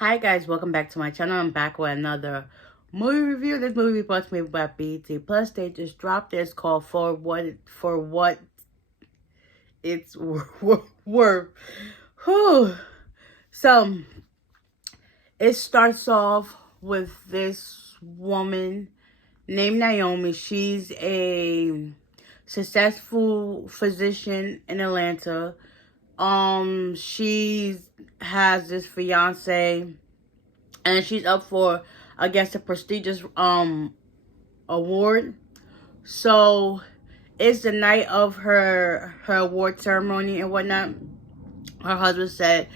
Hi guys, welcome back to my channel. I'm back with another movie review. This movie brought to me by BT Plus. They just dropped this called For What It's Worth. Whew. So it starts off with this woman named Naomi. She's a successful physician in Atlanta. She has this fiance, and she's up for, I guess, a prestigious award. So it's the night of her award ceremony and whatnot. Her husband said,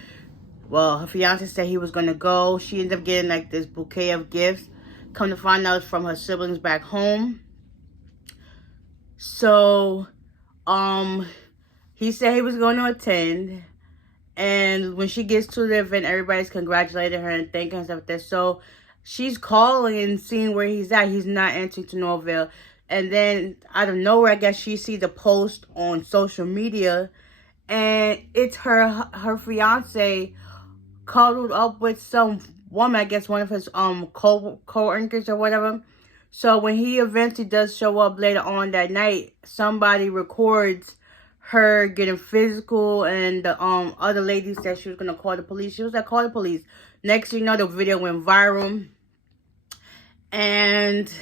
well, her fiance said he was gonna go. She ended up getting like this bouquet of gifts. Come to find out, it's from her siblings back home. So he said he was going to attend. And when she gets to the event, everybody's congratulating her and thanking her and stuff like that. So she's calling and seeing where he's at. He's not answering to no avail. And then out of nowhere, I guess she sees a post on social media, and it's her fiance cuddled up with some woman. I guess one of his co-workers or whatever. So when he eventually does show up later on that night, somebody records her getting physical, and the other lady said she was gonna call the police. She was like, call the police. Next thing you know, the video went viral. And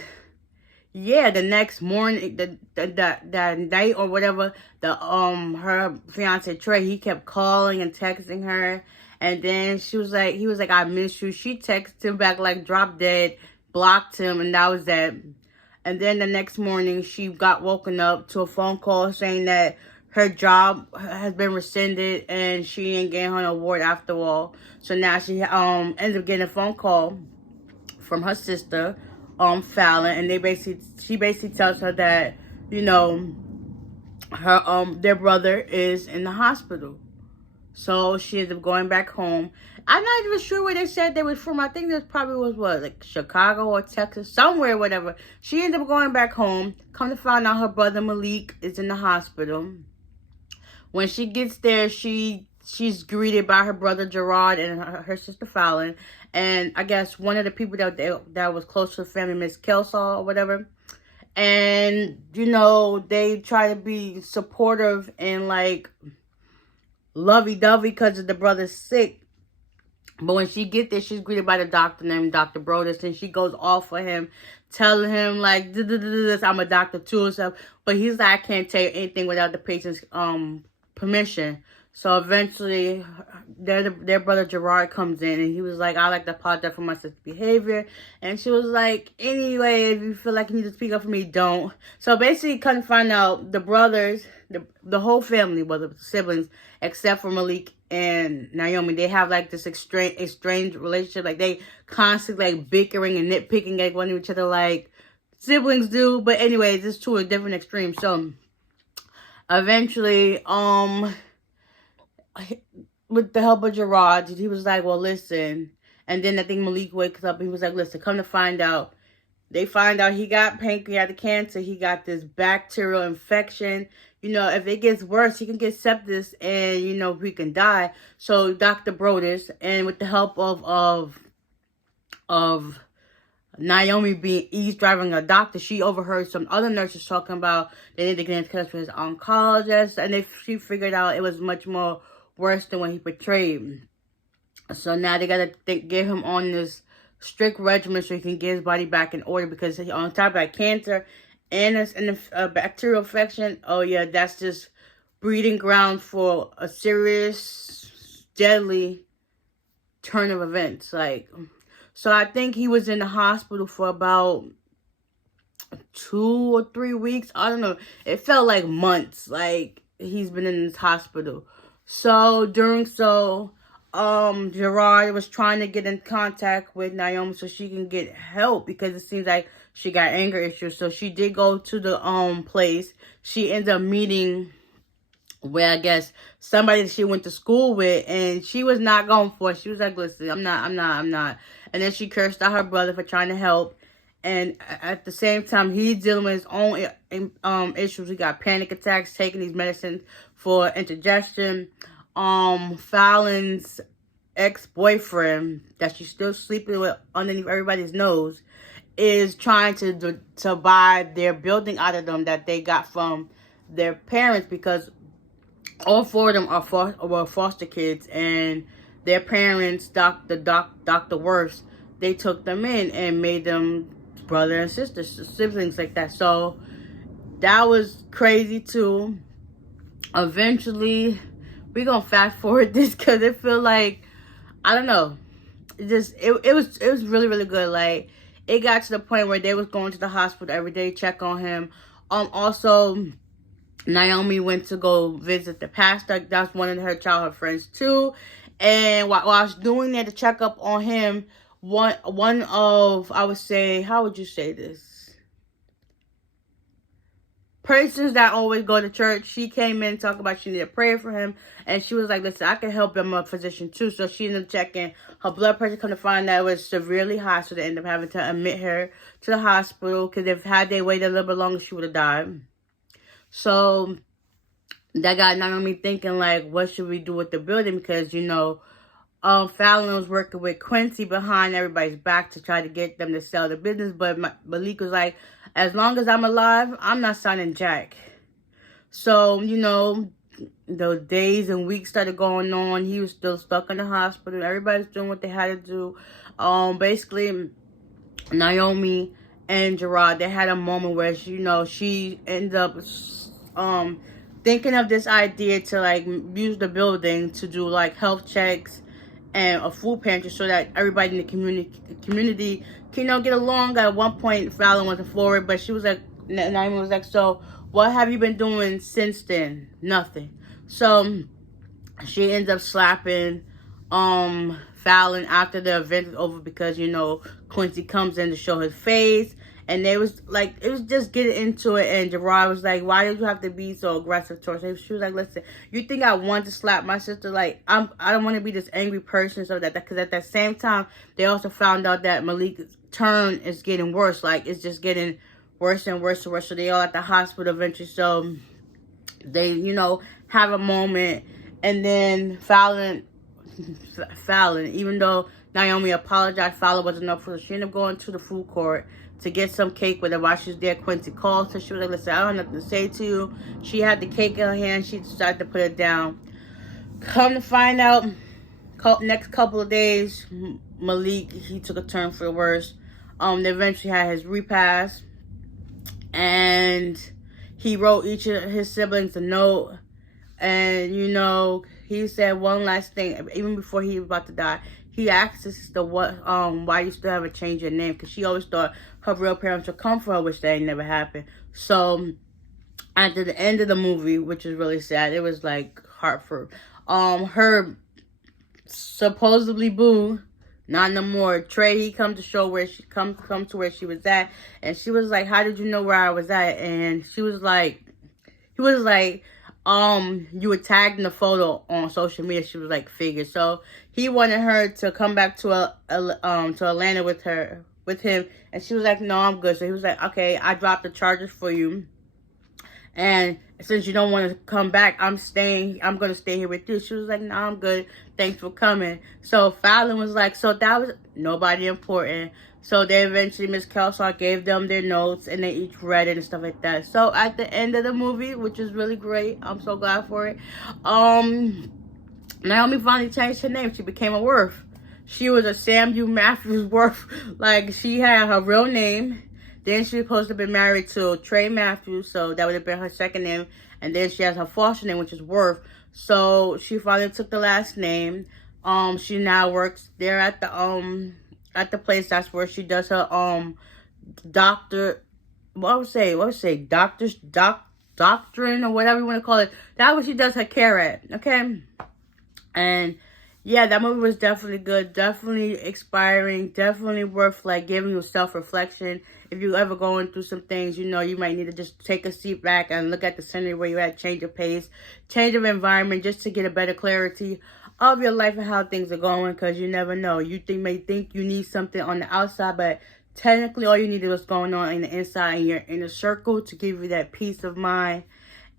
yeah, the next morning, that night or whatever, her fiance Trey, he kept calling and texting her. And then he was like, I miss you. She texted him back like drop dead, blocked him, and that was that. And then the next morning, she got woken up to a phone call saying that her job has been rescinded and she ain't getting her award after all. So now she ends up getting a phone call from her sister, Fallon, and she basically tells her that, you know, her their brother is in the hospital. So she ends up going back home. I'm not even sure where they said they was from. I think this probably was like Chicago or Texas, somewhere, whatever. She ended up going back home. Come to find out, her brother Malik is in the hospital. When she gets there, she's greeted by her brother Gerard and her sister Fallon, and I guess one of the people that was close to the family, Miss Kelsall or whatever. And you know, they try to be supportive and like lovey-dovey because the brother's sick. But when she gets there, she's greeted by the doctor named Dr. Brodus, and she goes off for him, telling him like, I'm a doctor too and stuff. But he's like, I can't tell you anything without the patient's permission. So eventually, their brother Gerard comes in, and he was like, I like to apologize for my sister's behavior. And she was like, anyway, if you feel like you need to speak up for me, don't. So basically, couldn't find out the brothers, the whole family, well, the siblings, except for Malik and Naomi, they have like this estranged relationship. Like they constantly like bickering and nitpicking at one of each other like siblings do. But anyways, it's to a different extreme. So eventually, with the help of Gerard, he was like, well, listen. And then I think Malik wakes up. He was like, listen, come to find out. They find out he got pancreatic cancer. He got this bacterial infection. You know, if it gets worse, he can get sepsis and, you know, he can die. So Dr. Brodus, and with the help of Naomi being eavesdropping a doctor, she overheard some other nurses talking about they need to get in touch with his oncologist. And she figured out it was much more worse than what he portrayed. So now they got to get him on this strict regimen so he can get his body back in order, because on top of that cancer and a bacterial infection, oh yeah, that's just breeding ground for a serious, deadly turn of events. Like, so I think he was in the hospital for about 2 or 3 weeks. I don't know. It felt like months. Like he's been in this hospital. So Gerard was trying to get in contact with Naomi so she can get help, because it seems like she got anger issues. So she did go to the place. She ended up meeting where I guess somebody that she went to school with, and she was not going for it. She was like, listen, I'm not. And then she cursed out her brother for trying to help. And at the same time, he's dealing with his own issues. He got panic attacks, taking these medicines for indigestion. Fallon's ex-boyfriend that she's still sleeping with underneath everybody's nose is trying to buy their building out of them that they got from their parents, because all four of them were foster kids, and their parents, Dr. Worth, they took them in and made them brother and sister, siblings like that. So that was crazy too. Eventually, we're gonna fast forward this because it feel like, I don't know, it was really, really good. Like, it got to the point where they was going to the hospital every day, check on him. Also, Naomi went to go visit the pastor. That's one of her childhood friends too. And while I was doing that to check up on him, one of, I would say, how would you say this? Persons that always go to church, she came in, talk about she needed prayer for him, and she was like, listen, I can help him, a physician too. So she ended up checking her blood pressure, come to find that it was severely high, so they ended up having to admit her to the hospital, because if had they waited a little bit longer, she would have died. So that got Naomi thinking, like, what should we do with the building? Because, you know, Fallon was working with Quincy behind everybody's back to try to get them to sell the business. But Malik was like, as long as I'm alive, I'm not signing Jack. So, you know, the days and weeks started going on. He was still stuck in the hospital. Everybody's doing what they had to do. Basically, Naomi and Gerard, they had a moment where, she ended up thinking of this idea to, like, use the building to do, like, health checks and a food pantry so that everybody in the community can, get along. At one point, Fallon wasn't for it, but she was like, Naomi was like, so what have you been doing since then? Nothing. So she ends up slapping Fallon after the event is over, because, Quincy comes in to show his face. And they was like, it was just getting into it. And Gerard was like, why did you have to be so aggressive towards her? She was like, listen, you think I want to slap my sister? Like, I don't want to be this angry person. So that, because at that same time, they also found out that Malik's turn is getting worse. Like, it's just getting worse and worse and worse. So they all at the hospital eventually. So they, have a moment. And then Fallon, even though Naomi apologized, Fallon wasn't enough for her. She ended up going to the food court to get some cake with her. While she was there, Quincy called her. She was like, listen, I don't have nothing to say to you. She had the cake in her hand. She decided to put it down. Come to find out, next couple of days, Malik, he took a turn for the worse. They eventually had his repast. And he wrote each of his siblings a note. And, he said one last thing, even before he was about to die. He asked his sister why you still haven't changed your name, because she always thought her real parents would come for her, which that ain't never happened. So at the end of the movie, which is really sad, it was like Hartford. Her supposedly boo, not no more. Trey, he come to show where she come to where she was at, and she was like, how did you know where I was at? And he was like, you were tagged in the photo on social media. She was like, figure. So he wanted her to come back to Atlanta with him, and she was like, no, I'm good. So he was like, okay, I dropped the charges for you, and since you don't want to come back, I'm going to stay here with you. She was like, no, I'm good. Thanks for coming. So Fallon was like, so that was nobody important. So they eventually, Miss Kelsaw gave them their notes, and they each read it and stuff like that. So at the end of the movie, which is really great, I'm so glad for it, Naomi finally changed her name. She became a Worth. She was a Samuel Matthews Worth. Like, she had her real name. Then she was supposed to be married to Trey Matthews, so that would have been her second name. And then she has her foster name, which is Worth. So she finally took the last name. She now works there at the place. That's where she does her doctorate, doctrine or whatever you want to call it. That's what she does her care at. Okay. And yeah, that movie was definitely good, definitely inspiring, definitely worth, like, giving you self-reflection. If you're ever going through some things, you might need to just take a seat back and look at the scenery where you're at, change of pace, change of environment, just to get a better clarity of your life and how things are going, because you never know. You may think you need something on the outside, but technically all you need is what's going on in the inside, and you're in a circle to give you that peace of mind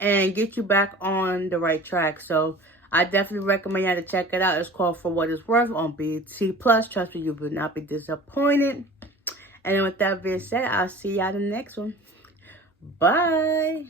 and get you back on the right track. So I definitely recommend y'all to check it out. It's called For What It's Worth on BET Plus. Trust me, you will not be disappointed. And with that being said, I'll see y'all in the next one. Bye.